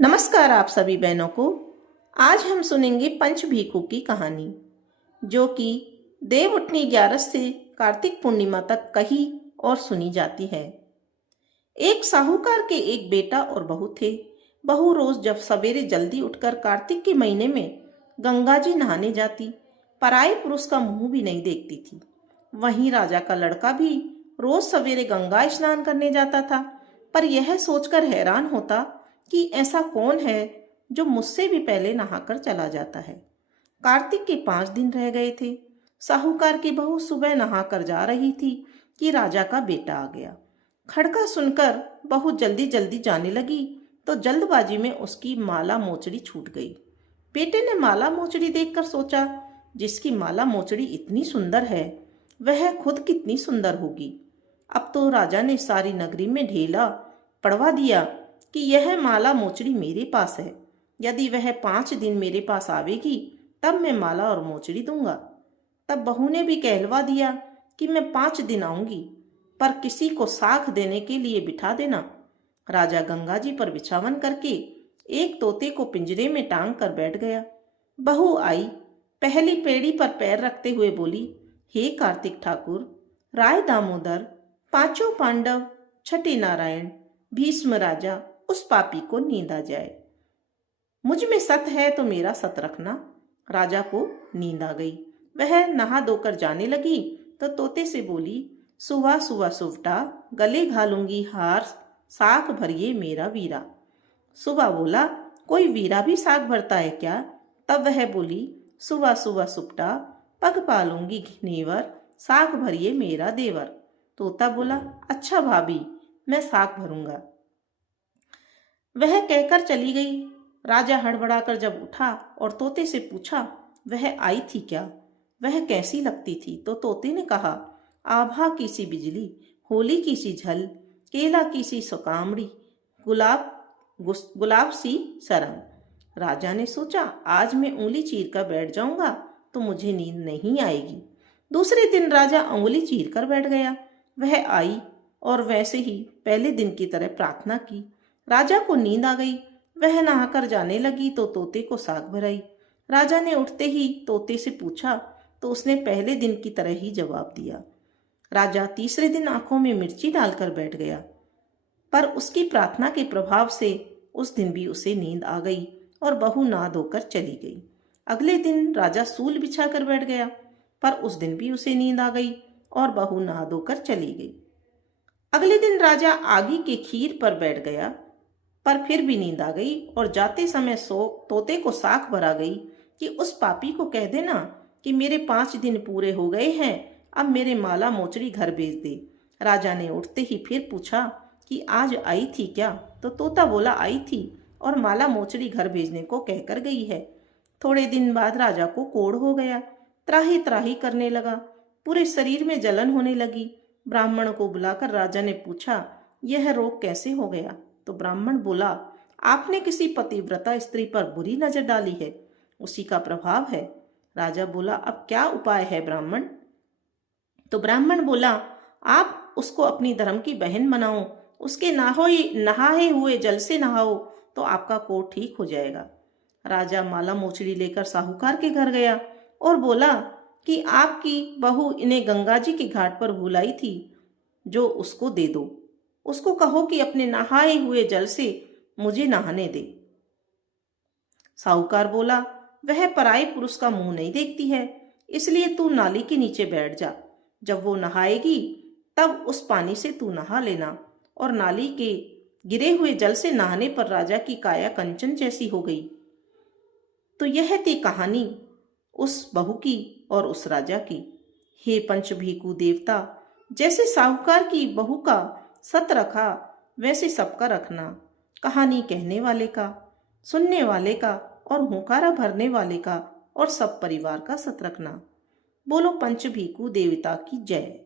नमस्कार आप सभी बहनों को। आज हम सुनेंगे पंच भीखू की कहानी, जो कि देव उठनी 11 से कार्तिक पूर्णिमा तक कही और सुनी जाती है। एक साहूकार के एक बेटा और बहू थे। बहू रोज जब सवेरे जल्दी उठकर कार्तिक के महीने में गंगा जी नहाने जाती, पराये पुरुष का मुंह भी नहीं देखती थी। वहीं राजा का लड़का भी रोज सवेरे गंगा स्नान करने जाता था, पर यह सोचकर हैरान होता कि ऐसा कौन है जो मुझसे भी पहले नहाकर चला जाता है। कार्तिक के 5 दिन रह गए थे। साहूकार की बहू सुबह नहाकर जा रही थी कि राजा का बेटा आ गया। खड़का सुनकर बहू जल्दी जल्दी जाने लगी तो जल्दबाजी में उसकी माला मोचड़ी छूट गई। बेटे ने माला मोचड़ी देखकर सोचा, जिसकी माला मोचड़ी इतनी सुंदर है वह खुद कितनी सुंदर होगी। अब तो राजा ने सारी नगरी में ढेला पड़वा दिया कि यह माला मोचड़ी मेरे पास है। यदि वह 5 दिन मेरे पास आवेगी तब मैं माला और मोचड़ी दूंगा। तब बहू ने भी कहलवा दिया कि मैं 5 दिन आऊंगी, पर किसी को साख देने के लिए बिठा देना। राजा गंगा जी पर बिछावन करके एक तोते को पिंजरे में टांग कर बैठ गया। बहू आई, पहली पेड़ी पर पैर रखते हुए बोली, हे कार्तिक ठाकुर, राय दामोदर, पांचों पांडव, छठे नारायण, भीष्म राजा, उस पापी को नींद आ जाए। मुझ में सत है तो मेरा सत रखना। राजा को नींद आ गई। वह नहा धोकर जाने लगी तो तोते से बोली, सुबह सुबह सुवटा, गले घालूंगी हार, साख भरिए मेरा वीरा। सुबह बोला, कोई वीरा भी साख भरता है क्या? तब वह बोली, सुबह सुबह सुपटा, पग पालूंगी घनेवर, साख भरिए मेरा देवर। तोता बोला, अच्छा भाभी, मैं साख भरूंगा। वह कहकर चली गई। राजा हड़बड़ाकर जब उठा और तोते से पूछा, वह आई थी क्या? वह कैसी लगती थी? तो तोते ने कहा, आभा की सी बिजली, होली की सी झल, केला की सी सुकामड़ी, गुलाब सी सरम। राजा ने सोचा, आज मैं उंगली चीर कर बैठ जाऊंगा तो मुझे नींद नहीं आएगी। दूसरे दिन राजा उंगली चीर कर बैठ गया। वह आई और वैसे ही पहले दिन की तरह प्रार्थना की। राजा को नींद आ गई। वह नहाकर जाने लगी तो तोते को साग भराई। राजा ने उठते ही तोते से पूछा तो उसने पहले दिन की तरह ही जवाब दिया। राजा तीसरे दिन आंखों में मिर्ची डालकर बैठ गया, पर उसकी प्रार्थना के प्रभाव से उस दिन भी उसे नींद आ गई और बहू नहा धोकर चली गई। अगले दिन राजा सूल बिछा कर बैठ गया, पर उस दिन भी उसे नींद आ गई और बहू नहा धोकर चली गई। अगले दिन राजा आगी के खीर पर बैठ गया, पर फिर भी नींद आ गई और जाते समय तोते को साख भरा गई कि उस पापी को कह देना कि मेरे 5 दिन पूरे हो गए हैं, अब मेरे माला मोचड़ी घर भेज दे। राजा ने उठते ही फिर पूछा कि आज आई थी क्या? तो तोता बोला, आई थी और माला मोचड़ी घर भेजने को कहकर गई है। थोड़े दिन बाद राजा को कोढ़ हो गया, त्राही त्राही करने लगा, पूरे शरीर में जलन होने लगी। ब्राह्मण को बुलाकर राजा ने पूछा, यह रोग कैसे हो गया? तो ब्राह्मण बोला, आपने किसी पतिव्रता स्त्री पर बुरी नजर डाली है, उसी का प्रभाव है। राजा बोला, अब क्या उपाय है ब्राह्मण? तो ब्राह्मण बोला, आप उसको अपनी धर्म की बहन बनाओ, उसके नहाए हुए जल से नहाओ तो आपका कोढ़ ठीक हो जाएगा। राजा माला मोचड़ी लेकर साहूकार के घर गया और बोला कि आपकी बहू इन्हें गंगा जी के घाट पर भुलाई थी, जो उसको दे दो। उसको कहो कि अपने नहाए हुए जल से मुझे नहाने दे। साहूकार बोला, वह पराये पुरुष का मुंह नहीं देखती है, इसलिए तू नाली के नीचे बैठ जा। जब वो नहाएगी तब उस पानी से तू नहा लेना। और नाली के गिरे हुए जल से नहाने पर राजा की काया कंचन जैसी हो गई। तो यह थी कहानी उस बहू की और उस राजा की। हे पंचभीखू देवता, जैसे साहूकार की बहू का सत रखा वैसे सबका रखना। कहानी कहने वाले का, सुनने वाले का और हुंकारा भरने वाले का और सब परिवार का सत रखना। बोलो पंचभीखू देवता की जय।